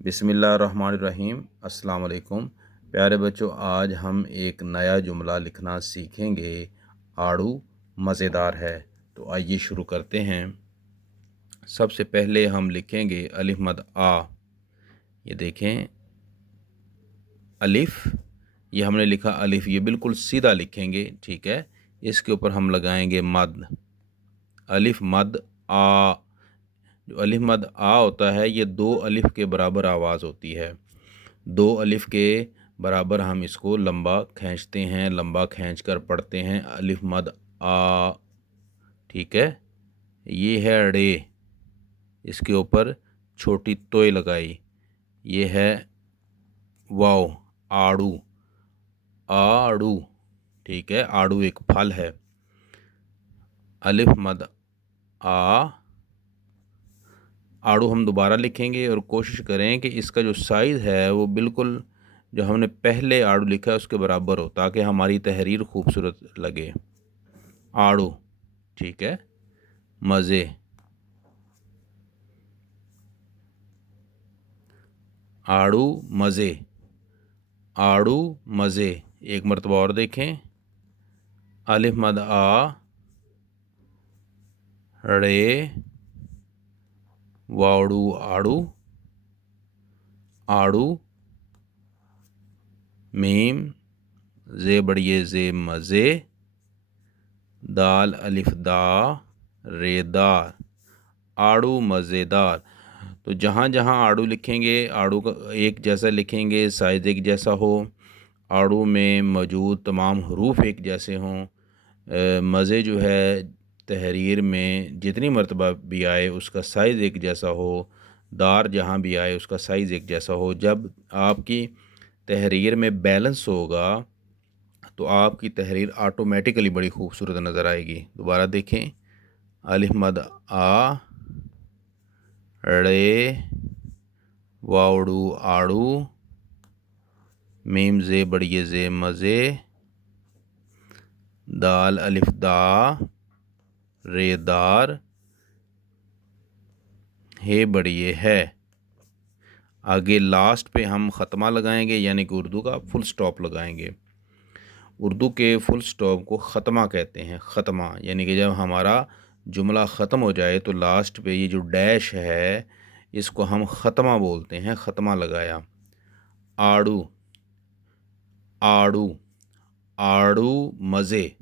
बिस्मिल्लाहिर्रहमानिर्रहीम। अस्सलाम वालेकुम। प्यारे बच्चों, आज हम एक नया जुमला लिखना सीखेंगे। आड़ू मज़ेदार है। तो आइए शुरू करते हैं। सबसे पहले हम लिखेंगे अलिफ मद आ। ये देखें अलिफ, ये हमने लिखा अलिफ, ये बिल्कुल सीधा लिखेंगे, ठीक है। इसके ऊपर हम लगाएंगे मद, अलिफ मद आ। जो अलिफ मद आ होता है ये दो अलिफ के बराबर आवाज़ होती है। दो अलिफ के बराबर हम इसको लंबा खींचते हैं, लंबा खींच कर पढ़ते हैं अलिफ मद आ, ठीक है। ये है रे, इसके ऊपर छोटी तोय लगाई। ये है वाव, आड़ू, आड़ू, ठीक है। आड़ू एक फल है। अलिफ मद आ, आड़ू हम दोबारा लिखेंगे और कोशिश करें कि इसका जो साइज़ है वो बिल्कुल जो हमने पहले आड़ू लिखा है उसके बराबर हो, ताकि हमारी तहरीर खूबसूरत लगे। आड़ू, ठीक है। मज़े, आड़ू मज़े, आड़ू मज़े। एक मरतबा और देखें, अलिफ मद आ, रे, वाड़ू आड़ू, आड़ू, मीम जे बड़िए जे मज़े, दाल अलिफ दा, रेदार, आड़ू मज़ेदार। तो जहाँ जहाँ आड़ू लिखेंगे, आड़ू का एक जैसा लिखेंगे, साइज़ एक जैसा हो, आड़ू में मौजूद तमाम हरूफ एक जैसे हों, मज़े जो है तहरीर में जितनी मरतबा भी आए उसका साइज़ एक जैसा हो, दार जहाँ भी आए उसका साइज़ एक जैसा हो। जब आपकी तहरीर में बैलेंस होगा तो आपकी तहरीर ऑटोमेटिकली बड़ी खूबसूरत नज़र आएगी। दोबारा देखें, अलिफ मद आ, रे, वाउड़ू आड़ू, मीम जे बड़िए जे मज़े, दाल अलिफ दा, रेदार, हे बड़िए है। आगे लास्ट पे हम ख़त्मा लगाएंगे, यानी कि उर्दू का फुल स्टॉप लगाएंगे। उर्दू के फुल स्टॉप को ख़त्मा कहते हैं। ख़त्मा यानी कि जब हमारा जुमला ख़त्म हो जाए तो लास्ट पे ये जो डैश है इसको हम ख़त्मा बोलते हैं। ख़त्मा लगाया। आड़ू, आड़ू, आड़ू मज़े,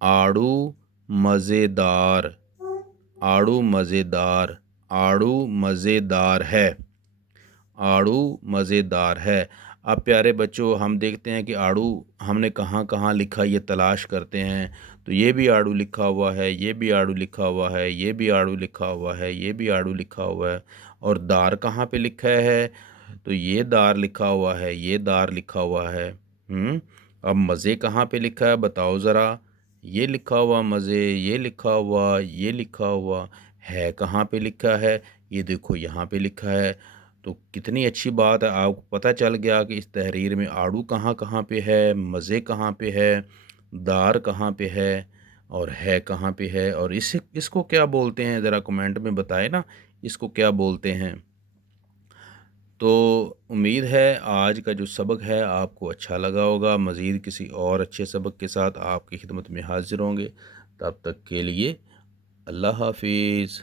आड़ू मज़ेदार, आड़ू मज़ेदार, आड़ू मज़ेदार है, आड़ू मज़ेदार है। अब प्यारे बच्चों, हम देखते हैं कि आड़ू हमने कहाँ कहाँ लिखा, ये तलाश करते हैं। तो ये भी आड़ू लिखा हुआ है, ये भी आड़ू लिखा हुआ है, ये भी आड़ू लिखा हुआ है, ये भी आड़ू लिखा हुआ है। और दार कहाँ पे लिखा है? तो ये दार लिखा हुआ है, ये दार लिखा हुआ है। अब मज़े कहाँ पे लिखा है बताओ ज़रा। ये लिखा हुआ मज़े, ये लिखा हुआ, ये लिखा हुआ है। कहाँ पे लिखा है? ये देखो यहाँ पे लिखा है। तो कितनी अच्छी बात है, आपको पता चल गया कि इस तहरीर में आड़ू कहाँ कहाँ पे है, मज़े कहाँ पे है, दार कहाँ पे है और है कहाँ पे है। और इसको क्या बोलते हैं ज़रा कमेंट में बताएं ना, इसको क्या बोलते हैं। तो उम्मीद है आज का जो सबक है आपको अच्छा लगा होगा। मज़ीद किसी और अच्छे सबक के साथ आपकी खिदमत में हाज़िर होंगे। तब तक के लिए अल्लाह हाफिज़।